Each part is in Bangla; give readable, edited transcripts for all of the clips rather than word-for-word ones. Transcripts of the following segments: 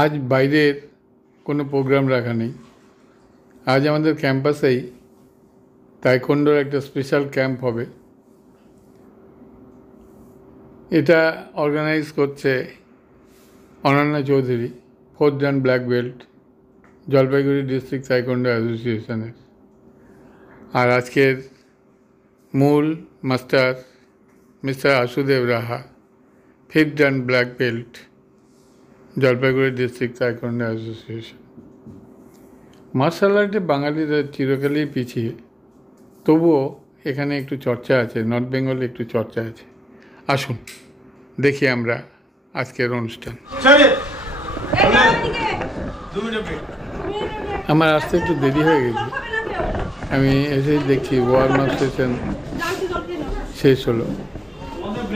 আজ বাইরের কোনো প্রোগ্রাম রাখা নেই। আজ আমাদের ক্যাম্পাসেই তাইকোন্ডোর একটা স্পেশাল ক্যাম্প হবে। এটা অর্গানাইজ করছে Ananya Chowdhury, 4th Dan black belt, Jalpaiguri district taekwondo অ্যাসোসিয়েশনের। আর আজকের মূল master mister Ashudeb Raha, 5th Dan black belt, Jalpaiguri district taekwondo association. Martial আর্টে বাঙালিরা চিরকালই পিছিয়ে, তবুও এখানে একটু চর্চা আছে, নর্থ বেঙ্গলে একটু চর্চা আছে। আসুন দেখি আমরা আজকের অনুষ্ঠান। আমার আসতে একটু দেরি হয়ে গেছে, আমি এসেই দেখছি ওয়ার্ম আপ সেশন শেষ হলো।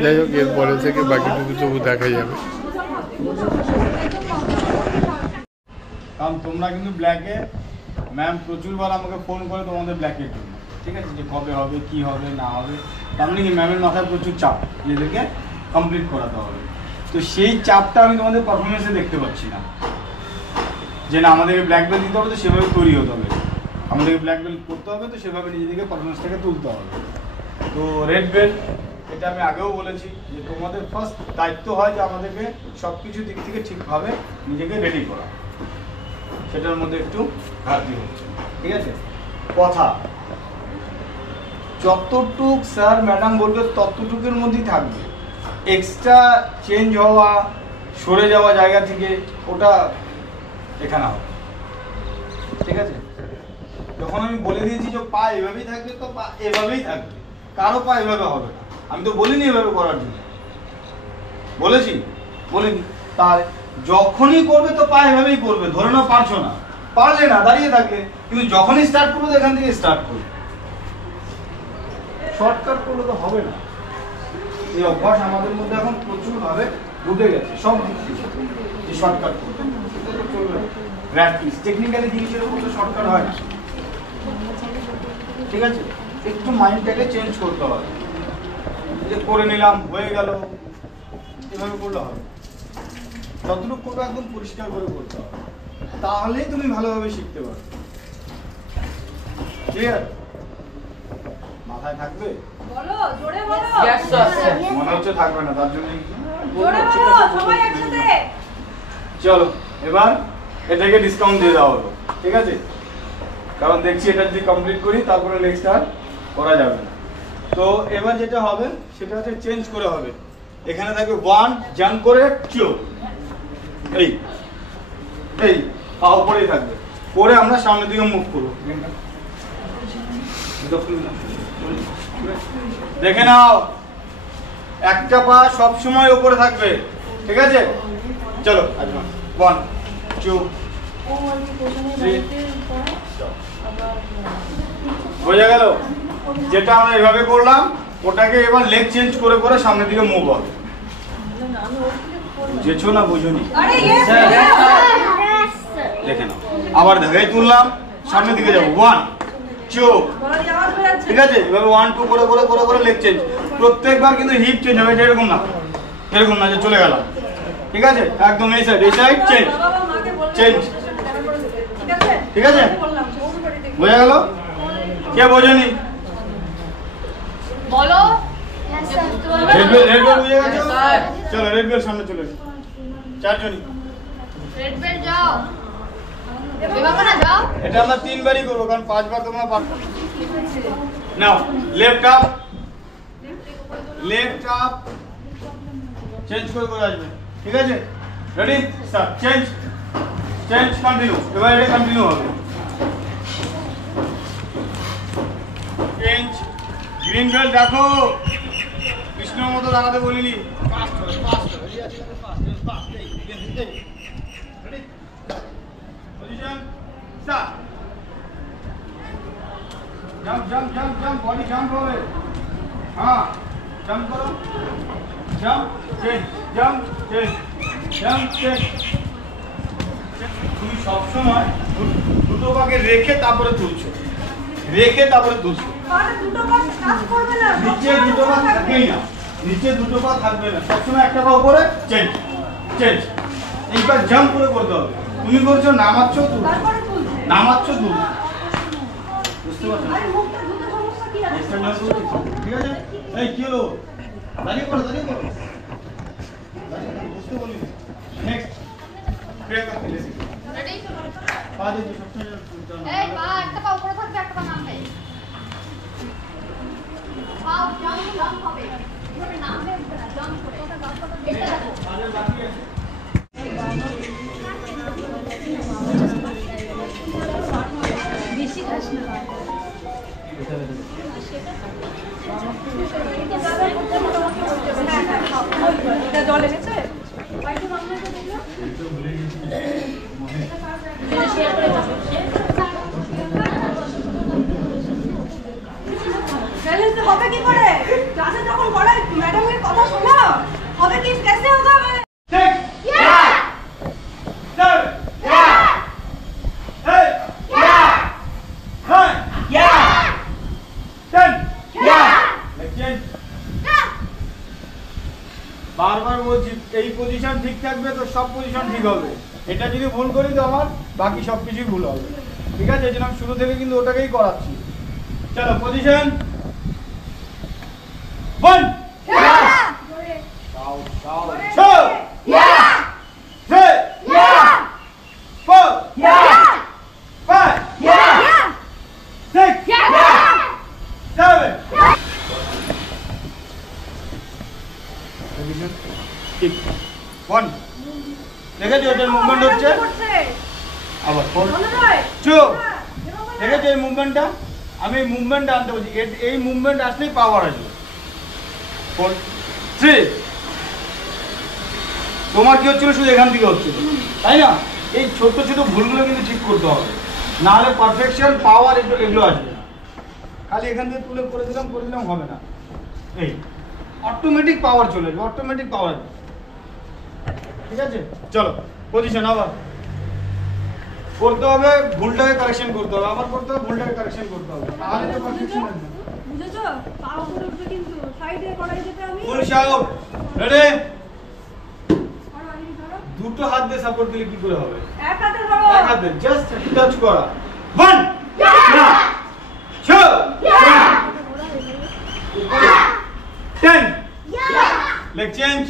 যাই হোক, এরপরে থেকে বাকিটুকু তবু দেখা যাবে। কারণ তোমরা কিন্তু ব্ল্যাকে, ম্যাম প্রচুরবার আমাকে ফোন করে তোমাদের ব্ল্যাকের জন্য, ঠিক আছে, যে কবে হবে, কি হবে না হবে। তার মানে কি ম্যামের মাথায় প্রচুর চাপ, নিজেদেরকে কমপ্লিট করাতে হবে। তো সেই চাপটা আমি তোমাদের পারফরমেন্সে দেখতে পাচ্ছি না, যে না আমাদেরকে ব্ল্যাক বেল্ট দিতে হবে, তো সেভাবে তৈরি হতে হবে, আমাদেরকে ব্ল্যাক বেল্ট করতে হবে, তো সেভাবে নিজেদেরকে পারফরমেন্সটাকে তুলতে হবে। তো রেড বেল্ট, এটা আমি আগেও বলেছি যে তোমাদের ফার্স্ট দায়িত্ব হয় যে আমাদেরকে সব কিছু দিক থেকে ঠিকভাবে নিজেকে রেডি করা। সেটার মধ্যে একটু ঘাটতি হচ্ছে, ঠিক আছে। কথা যতটুক স্যার ম্যাডাম বলবে ততটুকুর মধ্যেই থাকবে। এক্সট্রা চেঞ্জ হওয়া, সরে যাওয়া জায়গা থেকে, ওটা এখানে হবে, ঠিক আছে। যখন আমি বলে দিয়েছি যে পা এভাবেই থাকবে, তো পা এভাবেই থাকবে, কারো পা এভাবে হবে না। আমি তো বলিনি এভাবে করার জন্য, বলেছি? বলিনি। তার যখনই করবে তো পা এভাবেই করবে, ধরে নাও পারছো না, পারলে না, দাঁড়িয়ে থাকলে, কিন্তু যখনই স্টার্ট করবে তো এখান থেকে স্টার্ট করবে। শর্টকাট করলে তো হবে না। এই অভ্যাস আমাদের মধ্যে এখন প্রচুরভাবে ঢুকে গেছে, সব দিক থেকে, যে শর্টকাট করতে চলবে। প্র্যাকটিস, টেকনিক্যালি জিনিসের উপর তো শর্টকাট হয় না, ঠিক আছে। একটু মাইন্ডটাকে চেঞ্জ করতে হবে, যে করে নিলাম হয়ে গেল, এভাবে করলে হবে। যতটুকু করবে একদম পরিষ্কার করে করতে হবে, তাহলেই তুমি ভালোভাবে শিখতে পারবে। ক্লিয়ার? মাথায় থাকবে? বলো, জোরে বলো। মনে হচ্ছে থাকবে না, তার জন্য জোরে বলো, সবাই একসাথে। চলো এবার এটাকে ডিসকাউন্ট দিয়ে দেওয়া হলো, ঠিক আছে। কারণ দেখছি এটা যদি কমপ্লিট করি তারপরে নেক্সট আর করা যাবে না। তো এবার যেটা হবে সেটা হচ্ছে চেঞ্জ করে হবে। এখানে থাকবে 1 জাম্প করে চো, এই এই পা উপরেই থাকবে, করে আমরা সামনের দিকে মুভ করবো। দেখে নাও, একটা পা সবসময় উপরে থাকবে, ঠিক আছে। চলো 1 2 3, বোঝা গেল? যেটা আমরা এভাবে করলাম ওটাকে এবার লেগ চেঞ্জ করে করে সামনের দিকে মুভ হবে। বুঝেছো না বুঝোনি? দেখে নাও, আবার দেখে তুললাম, সামনের দিকে যাবো, 1 2, ঠিক আছে। এভাবে 1 2 করে করে করে করে লেগ চেঞ্জ। প্রত্যেকবার কিন্তু হিপ চেঞ্জ হবে, এরকম না, এরকম না যে চলে গেলাম, ঠিক আছে। একদম এই সাইড চেঞ্জ চেঞ্জ, ঠিক আছে। বোঝা গেল? কে বোঝেনি? বলো। রেড বেল বুঝে গেছো? চলো রেড বেল সামনে চলে এসো, চারজনই। রেড বেল যাও, এভাবে না যাও। এটা আমরা 3 বারই করবো, কারণ 5 বার তোমরা পারবে না। Now left up, left up, change করে করে আসবে, ঠিক আছে। Ready start, change change continue. এবার এটা কন্টিনিউ হবে, চেঞ্জ। গ্রিন বেল দেখো, কৃষ্ণর মতো দাঁড়াতে বলিনি, ফাস্ট হবে, ফাস্ট হবে, fast. Ready position start. Jump jump jump jump, body jump হবে, হ্যাঁ জাম্প করো, jump change, jump change, jump change. তুমি সবসময় দুটো পাকে রেখে তারপরে তুলছো, রেখে তারপরে তুলছো। নিচে দুটো পা থাকবেই না, নিচে দুটো পা থাকবে না, সবসময় একটা পা উপরে, চেঞ্জ চেঞ্জ। এইবার জাম্প করে করতে হবে। তুমি করছো নামাচ্ছ তো, নামাচ্ছ তো, বুঝতে পারছো? এক্সট্রা জাম্প করছো, ঠিক আছে? এই কি হলো? দাঁড়িয়ে করো, দাঁড়িয়ে করো, বুঝতে বলি। Next break up place. Ready পা দিয়ে সবসময় এই পা একটা পা উপরে থাকবে একটা পা নামবে পা জাম্প হবে এভাবে নামবে জাম্প করে এটা দেখো আগে বাকি আছে। বেশি খাস না এটা জল এনেছে হবে কি করে ক্লাসে যখন পড়ে ম্যাডামের কথা শোনা হবে কি कैसे होगा Six. Yeah. Seven. Yeah. Eight. Yeah. Nine. Yeah. 10. Yeah. Next. বারবার বলছি এই পজিশন ঠিক থাকবে তো সব পজিশন ঠিক হবে। এটা যদি ভুল করি তো আমার বাকি সব কিছুই ভুল হবে। ঠিক আছে, এই জন্য আমি শুরু থেকে কিন্তু ওটাকেই করাচ্ছি। চলো position 1 2 Yeah. 3 Yeah. 4 Yeah. 5 Yeah. 6 Yeah. 7 ঠিক 1 দেখেছো এটার মুভমেন্ট হচ্ছে আবার 4 2 দেখেছো এই মুভমেন্টটা আমি এই মুভমেন্টটা আনতে বলছি এই মুভমেন্ট আসলেই পাওয়ার আসবে 4 3 তোমার কি হচ্ছিল শুধু এখান থেকে হচ্ছিল তাই না এই ছোট ছোট ভুলগুলো কিন্তু ঠিক করতে হবে না হলে পারফেকশন পাওয়ার এগুলো আসবে না খালি এখান থেকে তুলে করে দিলাম হবে না এই অটোমেটিক পাওয়ার চলে যাবে অটোমেটিক পাওয়ার ঠিক আছে চলো পজিশন আবার করতে হবে ভুলটাকে কারেকশন করতে হবে আবার করতে হবে ভুলটাকে কারেকশন করতে হবে তাহলে তো পারফেকশন আসবে বুঝেছো পা উপরে উঠবে কিন্তু সাইডে করাই যেতে আমি ফুল শাউট রেডি আর আগে ধরো দুটো হাত দিয়ে সাপোর্ট দিলে কি করে হবে এক হাতে ধরো এক হাতে জাস্ট টাচ করা 1 2 10 leg change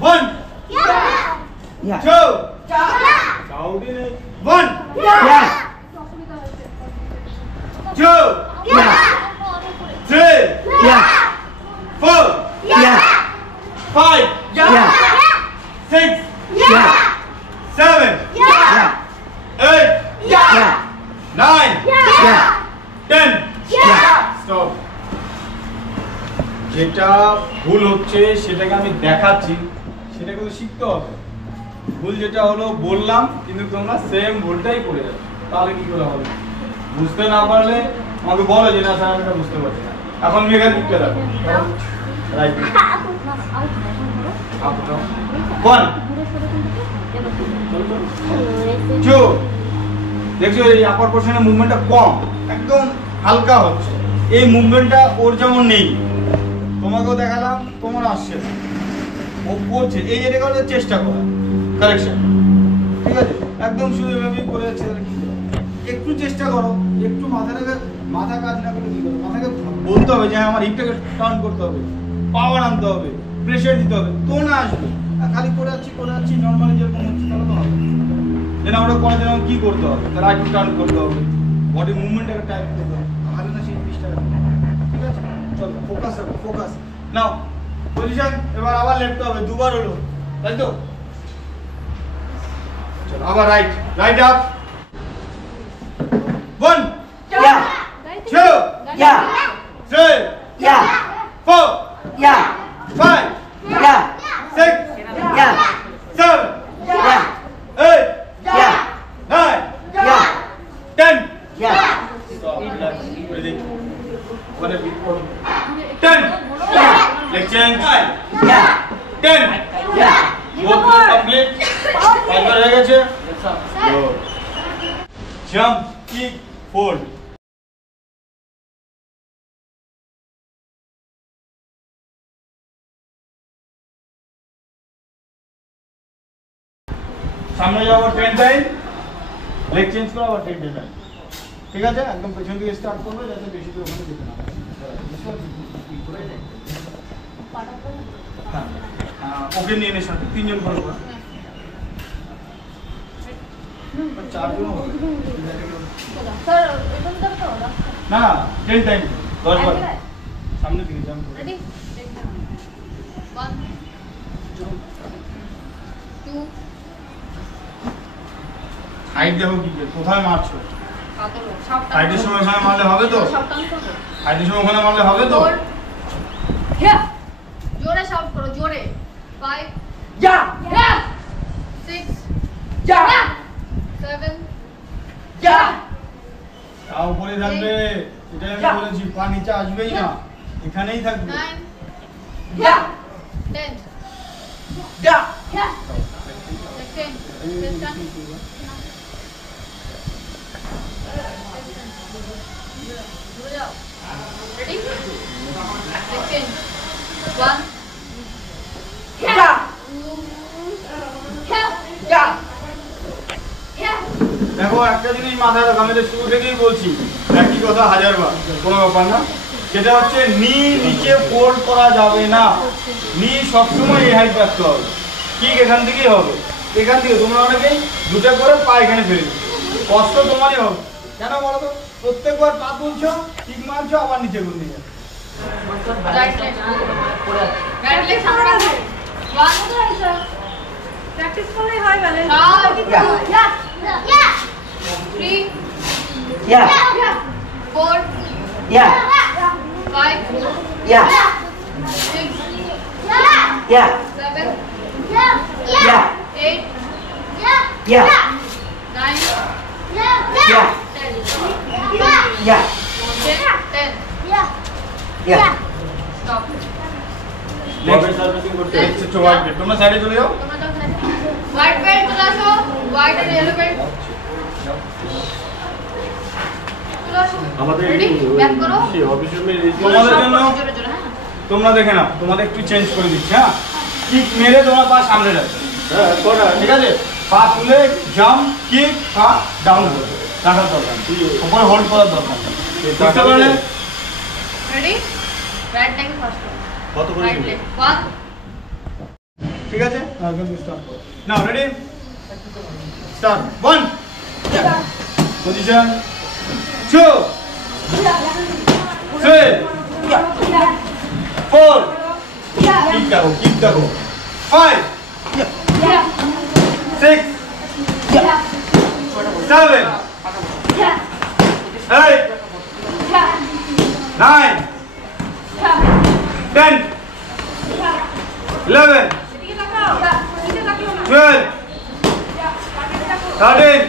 1 2 Saudi ne 1 2 3 4 5 6 7 8 9 10 stop যেটা ভুল হচ্ছে সেটাকে আমি দেখাচ্ছি সেটা কিন্তু শিখতে হবে ভুল যেটা হলো বললাম কিন্তু তোমরা সেম ভুলটাই করে যাচ্ছ তাহলে কি করে হবে বুঝতে না পারলে আমাকে বলো যে না স্যার আমি এটা বুঝতে পারছি না এখন মেঘার দিকটা দেখো রাইট আপ ডাউন 1 2 দেখছো এই আপার পোর্শনের মুভমেন্টটা কম একদম হালকা হচ্ছে এই মুভমেন্টটা ওর যেমন নেই তোমাকেও দেখালাম তোমার আসছে না ও করছে এই যেটা করার চেষ্টা করা কারেকশন ঠিক আছে একদম শুধু এভাবেই করে যাচ্ছে একটু চেষ্টা করো একটু মাথা কাজ না করে কি করো মাথাকে বলতে হবে যে আমার হিপটাকে টার্ন করতে হবে পাওয়ার আনতে হবে প্রেশার দিতে হবে তো না আসবে খালি করে যাচ্ছি নর্মালি যেরকম হচ্ছে তাহলে তো হবে যেন ওটা করার জন্য কি করতে হবে তাহলে একটু টার্ন করতে হবে বডি মুভমেন্টটাকে টাইপ করতে হবে তাহলে না সেই জিনিসটা ঠিক আছে চলো ফোকাস নাও পজিশন এবার আবার লেফট হবে দুবার হলো তাই তো চলো আবার right up 1 2 3 4 5 6 7 8 9 10 stop relax breathing what a bit 10 leg change 10 both complete একবার হয়ে গেছে jump kick fold সামনে যাবো 10 টাইম, লেগ চেঞ্জ করো আবার 10 টাইম। ঠিক আছে, একদম পেছন দিকে স্টার্ট করবে যাতে বেশি দূর ওখানে যেতে না হয়। হ্যাঁ, ওকে নিয়ে নে সাথে, 3 জন করবো। 4 জন হবে। স্যার এটা তো দাও তো না 10 টাইম 10 বার সামনে দিকে জাম্প করো। রেডি 1 2 হাইট দেখো কি কোথায় মারছো, কাতলো সব হাইটের সময় ওখানে মারলে হবে তো, সব টান করো হাইটের সময় ওখানে মারলে হবে তো। হ্যাঁ জোরে শাউট করো জোরে 5 যা 6 যা 7 যা তা উপরে থাকবে, এটাই আমি বলেছি, পা নিচে আসবেই না, এখানেই থাকবে। 9 যা 10 যা 15 16 Ready? 1 যা যা দেখো একটা জিনিস মাথায় রাখো, আমি তো শুরু থেকেই বলছি একই কথা 1000 বার, কোনো ব্যাপার না। সেটা হচ্ছে নি নিচে ফোল্ড করা যাবে না, নি সবসময় এই হাইট রাখতে হবে। ঠিক এখান থেকেই হবে, এখান থেকে তোমরা অনেকেই দুটো করে পা এখানে ফেলে দিচ্ছ, কষ্ট তোমারই হবে। কেন বলো তো, প্রত্যেকবার পা তুলছো, ঠিক মারছো, আবার নিচে করে নিয়ে যাচ্ছ। Right leg right leg সামনে রাখো 1 প্র্যাকটিস করলেই হয় ব্যালেন্স Yeah. 3 ইয়া 4 ইয়া 5 ইয়া 6 ইয়া 7 ইয়া 8 ইয়া 9 ইয়া 10 ইয়া 10 ইয়া stop তোমরা সাইডে চলে যাও। হোয়াইট বেল্ট চলে আসো হোয়াইট আর ইয়েলো বেল্ট চলে আসো আমাদের রেডি ব্যাক করো তোমাদের জন্য জোরে জোরে হ্যাঁ তোমরা দেখে নাও, তোমাদের একটু চেঞ্জ করে দিচ্ছি। হ্যাঁ, কিক মেরে তোমরা পা সামনে রাখবে, হ্যাঁ করা ঠিক আছে? পা তুলে জাম্প, কিক, পা ডাউন করবে, রাখার দরকার নেই, উপরে হোল্ড করার দরকার নেই। বুঝতে পারলে? রেডি রাইট লেগ ফার্স্ট কত করে রাইট লেগ 1 ঠিক আছে, নাও রেডি স্টার্ট। 1 পজিশন 2 3 4 কিক দেখো 5 6 7 8 9 10 11 12 13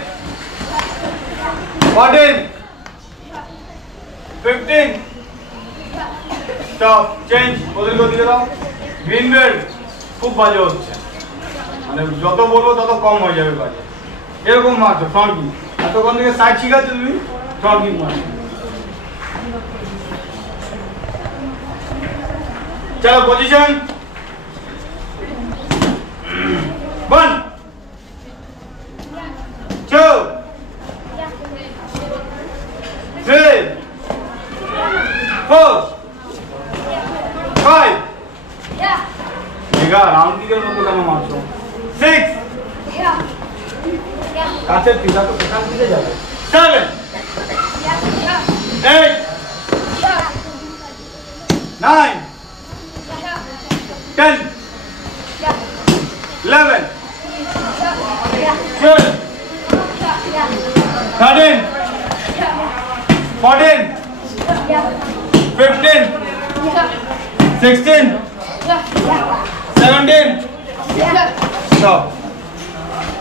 14 15 স্টপ চেঞ্জ ওদের দিকে দাও। গ্রিন বেল্ট খুব বাজে হচ্ছে, মানে যত বলবো তত কম হয়ে যাবে বাজে। এরকম মারছো ফ্রন্ট কিক, এতক্ষণ থেকে সাইড শিখাচ্ছ তুমি, ফ্রন্ট কিক মারছো। চলো পজিশন 1 2 3 4 5 রাউন্ড কিকের মতো কেন মারছো? 6 কাছের পিঠা তো পেছন দিকে যাবে। 7 8 9 10 11 12 13 14 15 16 17 সব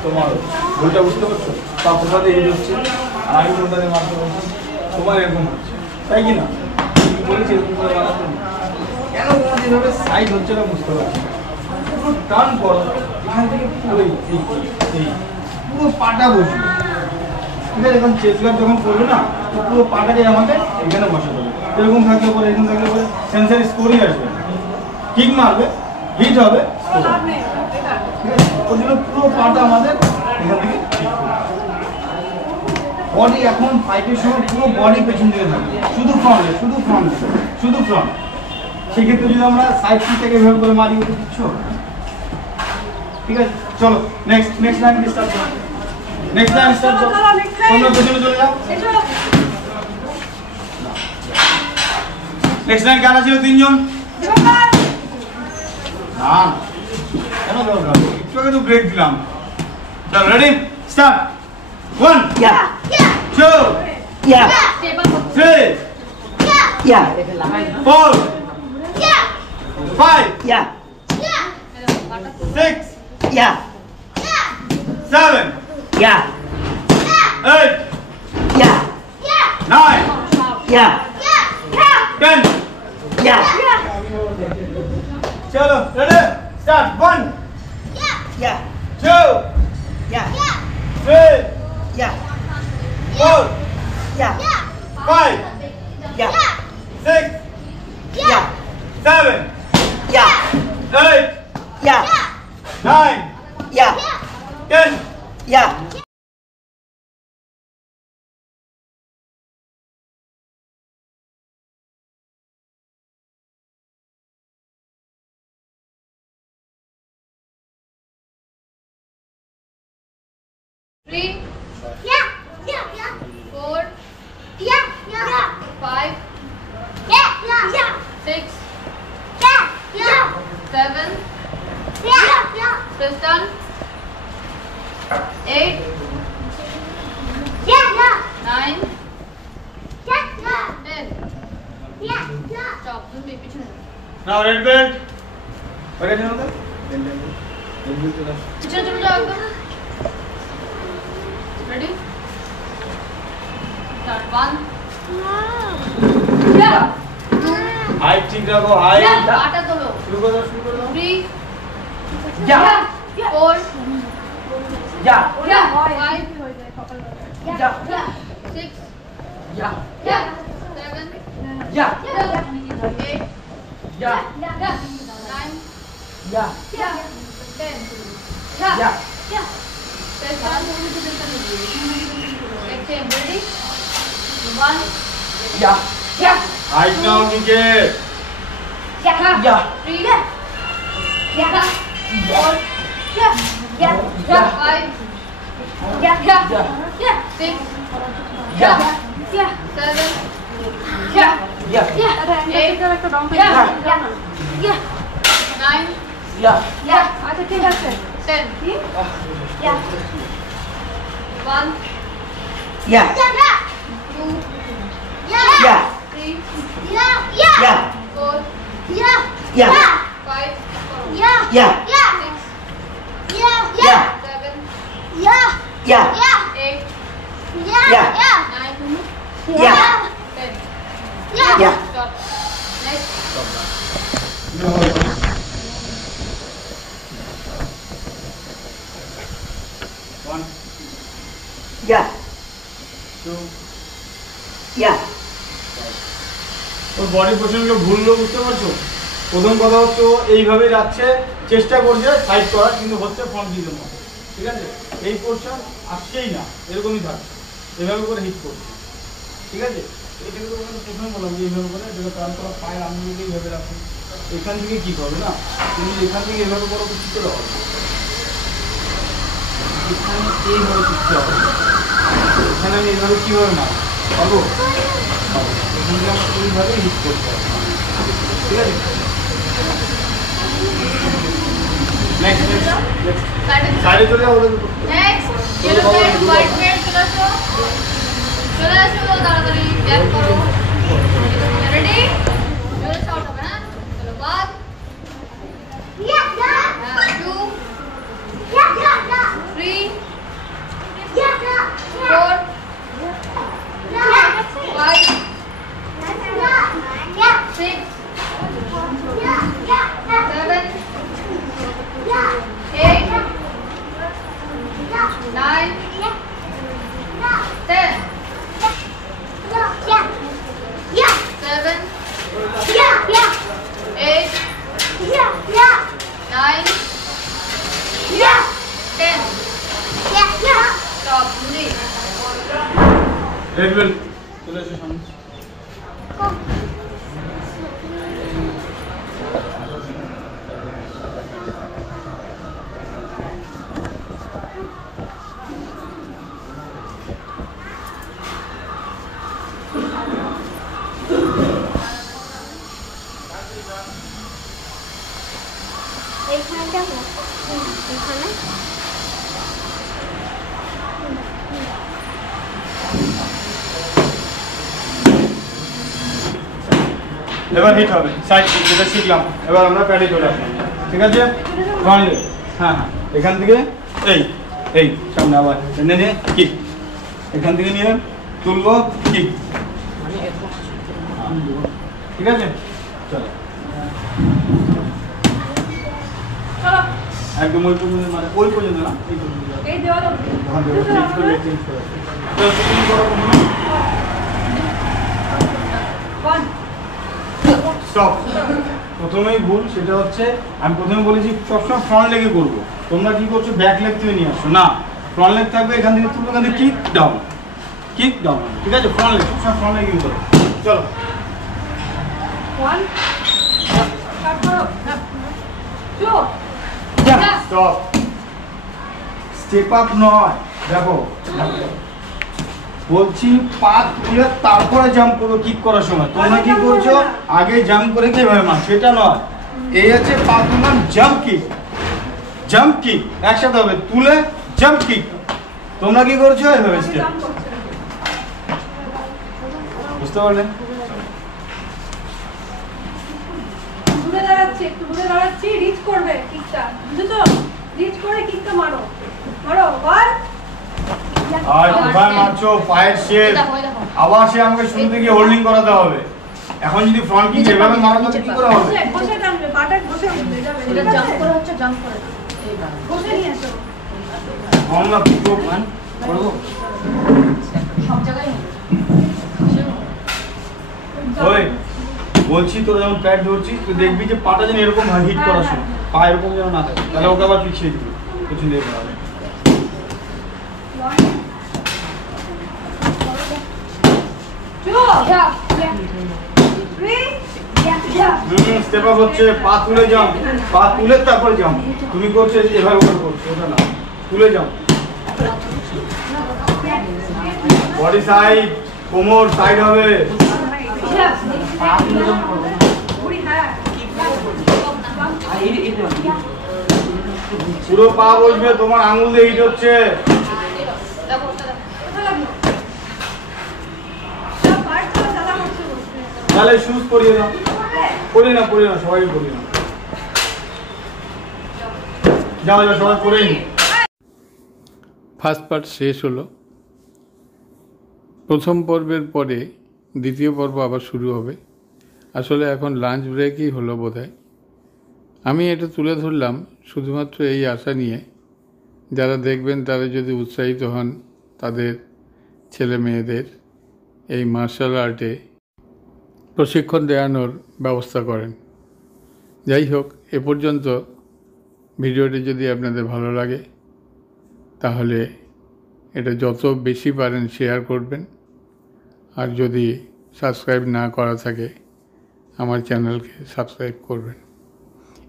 তোমার ভুলটা বুঝতে পারছো? পা কোথা দিয়ে হিট হচ্ছে আর আমি কোথা দিয়ে মারতে পারছি, তোমার এরকম হচ্ছে, তাই কি না? বলেছি এরকম করে মারাতে কেন তোমার যেভাবে সাইড হচ্ছে না বুঝতে পারছি। পুরো টার্ন করো, এখান থেকে পুরো এই পুরো পাটা বসবে, ঠিক আছে? এখন চেস্ট গার্ড যখন করবে না, তো পুরো পাটাকে আমাকে এখানে বসাতে হবে। এরকম থাকলে পরে, এরকম থাকলে পরে সেন্সার স্কোরই আসবে, কিক মারবে, হিট হবে, ঠিক আছে? ওই জন্য পুরো পাটা আমাদের বডি এখন ফাইটের সময় পুরো বডি পেছন দিকে থাকবে, শুধু ফ্রন্টে, শুধু ফ্রন্টে, শুধু ফ্রন্ট। সেক্ষেত্রে যদি আমরা সাইড থেকে এভাবে করে মারি, ওটা কিচ্ছু হবে না। ঠিক আছে, চলো নেক্সট লাইন স্টার্ট করো। নেক্সট লাইন স্টার্ট করো। তোমরা পেছনে চলে যাও। নেক্সট লাইন কারা ছিল? 3 জন। না কেন দরকার, একটু আগে তো ব্রেক দিলাম। চল ready start. 1 Yeah. 2 Yeah. 3 Yeah. 4 5 Yeah. 6 Yeah. 7 Yeah. 8 Yeah. 9 Yeah. 10 Yeah. चलो ready start 1 Yeah. 2 Yeah. 3 Yeah. 4 Yeah. 5 Yeah. 6 Yeah. 7 Yeah. 8 Yeah. 9 Yeah. 10 Yeah. Three, 4, 5, 6, 7, Tristan, 8, 9, 10. Stop. Don't be pitching. Now red belt बड़े नहीं होता रेड बेल्ट चला Pitching चलो जाओ एकदम. Ready? Start. 1. Yeah. हाइट ठीक रखो हाइट Yeah. आटा तो लो. शुरू कर दो 3. Yeah. 4. Yeah. 5. Yeah. 6. Yeah. 7. Yeah. 8. Yeah. 9. Yeah. 10. Yeah. Next time, ready? 1. Yeah. Height ना हो नीचे Yeah. 3. 4. 5. 6. Yeah. 7. Yeah. 8. 9. Yeah. 10. 1. Yeah. 2. Yeah. 3. Yeah. 4. Yeah. 5. Yeah. 6. Yeah. 7. Yeah. 8. Yeah. 9. Yeah. 10. Yeah. Stop. Next. One, Yeah. 2 Yeah. ওর বডি পোর্শনগুলো ভুললো, বুঝতে পারছো? প্রথম কথা হচ্ছে ও এইভাবেই রাখছে, চেষ্টা করছে সাইড করার, কিন্তু হচ্ছে ফ্রন্ট দিকের মতো। ঠিক আছে, এই পোর্শন আসছেই না, এরকমই থাকছে, এভাবে করে হিট করছে। ঠিক আছে, এটা কিন্তু প্রথমে বললাম যে এইভাবে করে যেটা কারণ করা পায়ের আঙুলকে এইভাবে রাখুন। এখান থেকে কি করবে না, তুমি এখান থেকে এভাবে করো তো কী করে হবে? এখানে এইভাবে শিখতে হবে। এখানে আমি এইভাবে কীভাবে মারব পারবো? এখানে আমাকে এইভাবে হিট করতে হবে। ঠিক আছে, নেক্সট সাইডে চলে যাও। Next. Yellow belt, white belt, চলে আসো। চলে আসো তাড়াতাড়ি ব্যাক করো। রেডি? জোরে শট হবে না? চলো 1. 2. 3. 4. 5. 6. 7. 8. 9. 10. 7. রেড বেল্ট চলে এসো সামনে। এইখানটা এখানে এবার হিট হবে সাইড কিক যেটা শিখলাম। এবার আমরা প্যাডে চলে আসলাম, ঠিক আছে? ফ্রন্ট লেগ, হ্যাঁ হ্যাঁ, এখান থেকে এই এই সামনে আবার এনে নিয়ে কিক, এখান থেকে নিয়ে তুলবো কিক, ঠিক আছে? চলো চলো একদম ওই পর্যন্ত, মানে ওই পর্যন্ত না, এই পর্যন্ত এই দেওয়াল অবধি। ওখান থেকে চেঞ্জ করে চেঞ্জ করে চলো শুটিং করো। One. স্টপ। প্রথমেই ভুল সেটা হচ্ছে, আমি প্রথমে বলেছি সবসময় ফ্রন্ট লেগে করবো, তোমরা কি করছো ব্যাক লেগ থেকে নিয়ে আসছো না, ফ্রন্ট লেগ থাকবে, এখান থেকে তুলবো, এখান থেকে কিক ডাউন, ঠিক আছে? ফ্রন্ট লেগ সবসময় ফ্রন্ট লেগ ইউজ করো। চলো One. Start করো। Two. স্টপ। স্টেপ আপ নয়, দেখো বলছি পা তুলে তারপরে জাম্প করবো কিক করার সময়, তোমরা কি করছো আগে জাম্প করে কি ভাবে মা, সেটা নয়। এই আছে পা তুললাম, জাম্প কিক একসাথে হবে, তুলে জাম্প কিক, তোমরা কি করছো এভাবে স্টেপ, Jump করছে। বুঝতে পারলে? ঘুরে দাঁড়াচ্ছে, একটু ঘুরে দাঁড়াচ্ছি, রিচ করবে কিকটা, বুঝেছো? রিচ করে কিকটা মারো। মারো। One. আর কোথায় মারছো, পায়ের শেপ, দেখো এই দেখো আবার সে আমাকে শুরু থেকে হোল্ডিং করাতে হবে। এখন যদি ফ্রন্ট কিক এভাবে মারা তো কি করে হবে? বসে বসে টানবে, পাটা বসে উঠবে যাবে। এটা জাম্প করে হচ্ছে জাম্প করে এইবার বসে নিয়ে এসো। আমরা পুরো প্ল্যান করব। সব জায়গায় ওই বলছি তোরা যখন প্যাড ধরছিস তুই দেখবি যে পাটা যেন এরকম হিট করার সময় পা এরকম যেন না থাকে, তাহলে ওকে আবার পিছিয়ে দিবি, কিছু দিয়ে হবে। One. Two. Three. Step up হচ্ছে, পা তুলে যাও, পা তুলে তারপরে যাও, তুমি করছো এভাবে করে করছো, ওটা না, তুলে যাও, বডি সাইড, কোমর সাইড হবে, পুরো পা বসবে, তোমার আঙুল দিয়ে হিট হচ্ছে। দেখো ওটা দেখো তাহলে শুজ পরিয়ে নাও, পরিয়ে না সবাই পরিয়ে নাও, যাও যাও সবাই পরেই নি। ফার্স্ট পার্ট শেষ হলো। প্রথম পর্বের পরে দ্বিতীয় পর্ব আবার শুরু হবে। আসলে এখন লাঞ্চ ব্রেকই হলো বোধহয়। আমি এটা তুলে ধরলাম শুধুমাত্র এই আশা নিয়ে, যারা দেখবেন তারা যদি উৎসাহিত হন তাদের ছেলে মেয়েদের এই মার্শাল আর্টে প্রশিক্ষণ দেওয়ানোর ব্যবস্থা করেন। যাই হোক, এ পর্যন্ত ভিডিওটি যদি আপনাদের ভালো লাগে তাহলে এটা যত বেশি পারেন শেয়ার করবেন, আর যদি সাবস্ক্রাইব না করা থাকে আমার চ্যানেলকে সাবস্ক্রাইব করবেন।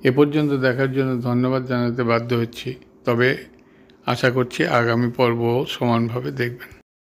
এ পর্যন্ত দেখার জন্য ধন্যবাদ জানাতে বাধ্য হচ্ছি, তবে আশা করছি আগামী পর্বও সমানভাবে দেখবেন।